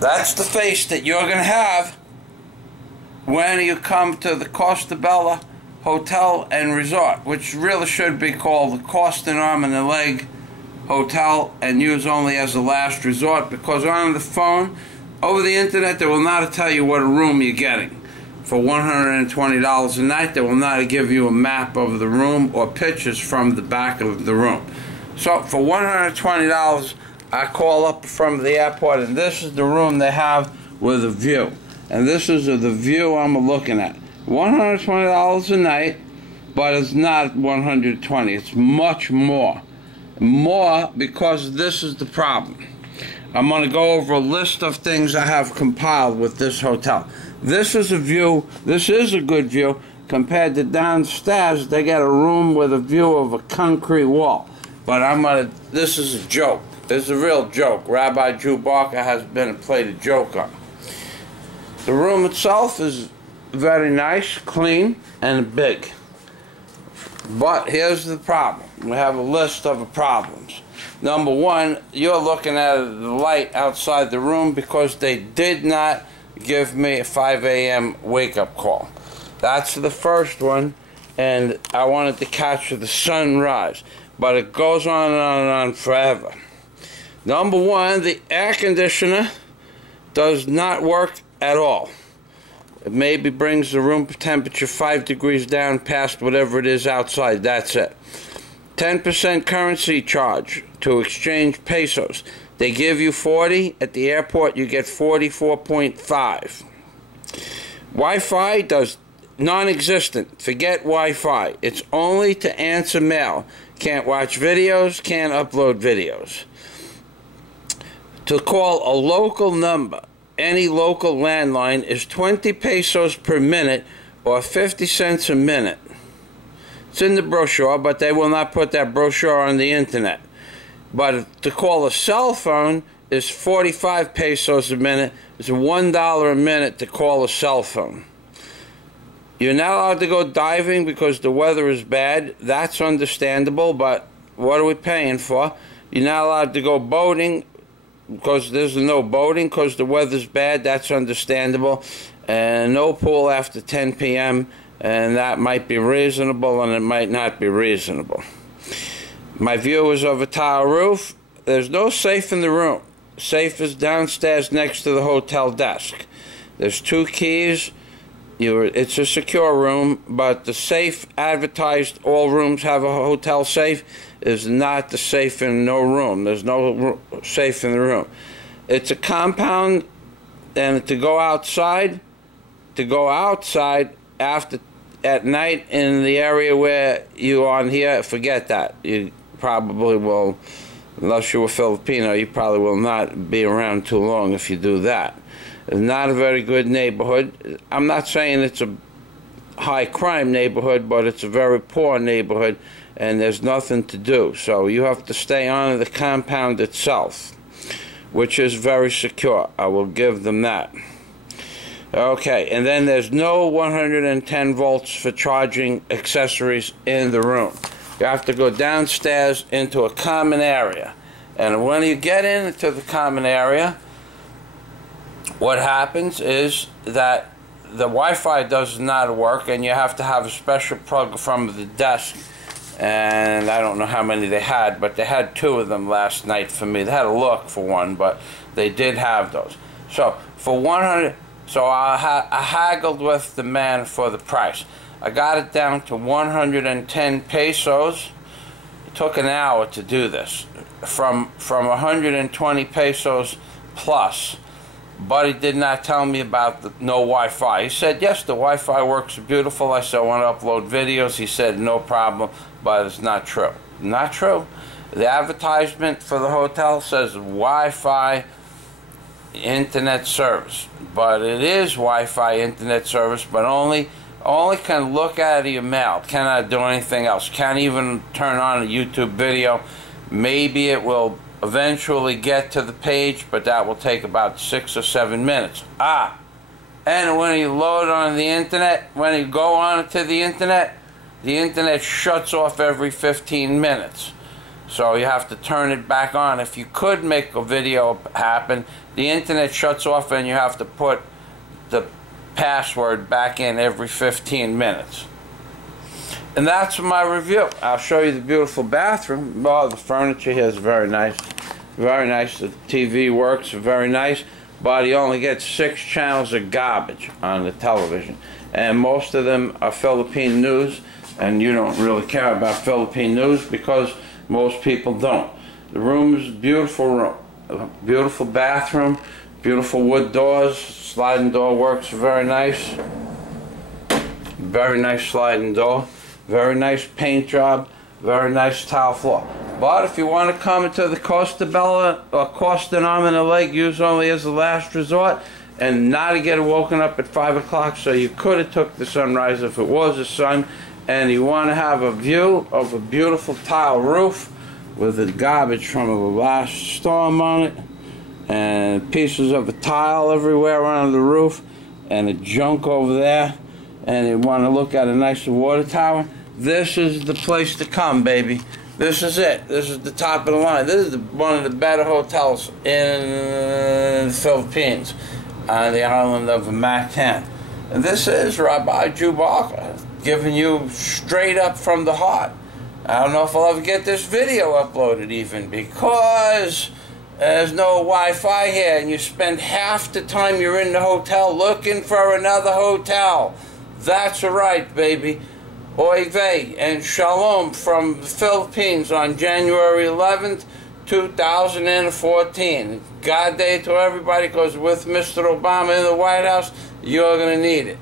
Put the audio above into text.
That's the face that you're going to have when you come to the Costabella Hotel and Resort, which really should be called the Cost and Arm and a Leg Hotel and used only as a last resort, because on the phone, over the internet, they will not tell you what a room you're getting. For $120 a night, they will not give you a map of the room or pictures from the back of the room. So for $120, I call up from the airport, and this is the room they have with a view. And this is the view I'm looking at. $120 a night, but it's not $120. It's much more. More, because this is the problem. I'm going to go over a list of things I have compiled with this hotel. This is a view. This is a good view. Compared to downstairs, they got a room with a view of a concrete wall. But this is a joke. This is a real joke. Rabbi Jew Barker has been played a joke on. The room itself is very nice, clean, and big. But here's the problem. We have a list of problems. Number one, you're looking at the light outside the room because they did not give me a 5 a.m. wake-up call. That's the first one, and I wanted to catch the sunrise. But it goes on and on and on forever. Number one, the air conditioner does not work at all. It maybe brings the room temperature 5 degrees down past whatever it is outside. That's it. 10% currency charge to exchange pesos. They give you 40. At the airport, you get 44.5. Wi-Fi does non-existent. Forget Wi-Fi. It's only to answer mail. Can't watch videos, can't upload videos. To call a local number, any local landline, is 20 pesos per minute or 50 cents a minute. It's in the brochure, but they will not put that brochure on the internet. But to call a cell phone is 45 pesos a minute. It's $1 a minute to call a cell phone. You're not allowed to go diving because the weather is bad. That's understandable, but what are we paying for? You're not allowed to go boating because there's no boating because the weather's bad. That's understandable. And no pool after 10 p.m., and that might be reasonable and it might not be reasonable. My view is of a tile roof. There's no safe in the room. Safe is downstairs next to the hotel desk. There's 2 keys. It's a secure room, but the safe advertised all rooms have a hotel safe is not the safe in no room. There's no safe in the room. It's a compound, and to go outside after at night in the area where you are on here, forget that. You probably will, unless you're a Filipino, you probably will not be around too long if you do that. It's not a very good neighborhood. I'm not saying it's a high crime neighborhood, but it's a very poor neighborhood, and there's nothing to do. So you have to stay on the compound itself, which is very secure. I will give them that. Okay, and then there's no 110 volts for charging accessories in the room. You have to go downstairs into a common area. And when you get into the common area, what happens is that the Wi-Fi does not work, and you have to have a special plug from the desk. And I don't know how many they had, but they had 2 of them last night for me. They had a look for one, but they did have those. So for 100, so I haggled with the man for the price. I got it down to 110 pesos. It took an hour to do this, from 120 pesos plus. But he did not tell me about the no Wi-Fi. He said, yes, the Wi-Fi works beautiful. I said, I want to upload videos. He said, no problem, but it's not true. Not true. The advertisement for the hotel says Wi-Fi internet service. But it is Wi-Fi internet service, but only can look at your mail. Cannot do anything else. Can't even turn on a YouTube video. Maybe it will eventually get to the page, but that will take about 6 or 7 minutes. And when you load on the internet, when you go on to the internet shuts off every 15 minutes. So you have to turn it back on. If you could make a video happen, the internet shuts off and you have to put the password back in every 15 minutes. And that's my review. I'll show you the beautiful bathroom. Oh, the furniture here is very nice. Very nice. The TV works very nice. But you only get 6 channels of garbage on the television. And most of them are Philippine news. And you don't really care about Philippine news because most people don't. The room is a beautiful room. A beautiful bathroom. Beautiful wood doors. Sliding door works very nice. Very nice sliding door. Very nice paint job. Very nice tile floor. But if you want to come into the Costabella or Costa Arm and a Leg, use only as a last resort, and not to get woken up at 5 o'clock, so you could have took the sunrise if it was a sun, and you want to have a view of a beautiful tile roof with the garbage from the last storm on it, and pieces of the tile everywhere on the roof, and the junk over there, and you want to look at a nice water tower. This is the place to come, baby. This is it. This is the top of the line. This is one of the better hotels in the Philippines on the island of Mactan. And this is Rabbi Jew Barker giving you straight up from the heart. I don't know if I'll ever get this video uploaded even because there's no Wi-Fi here and you spend half the time you're in the hotel looking for another hotel. That's right, baby. Oy vey and shalom from the Philippines on January 11th, 2014. God day to everybody, because with Mr. Obama in the White House, you're going to need it.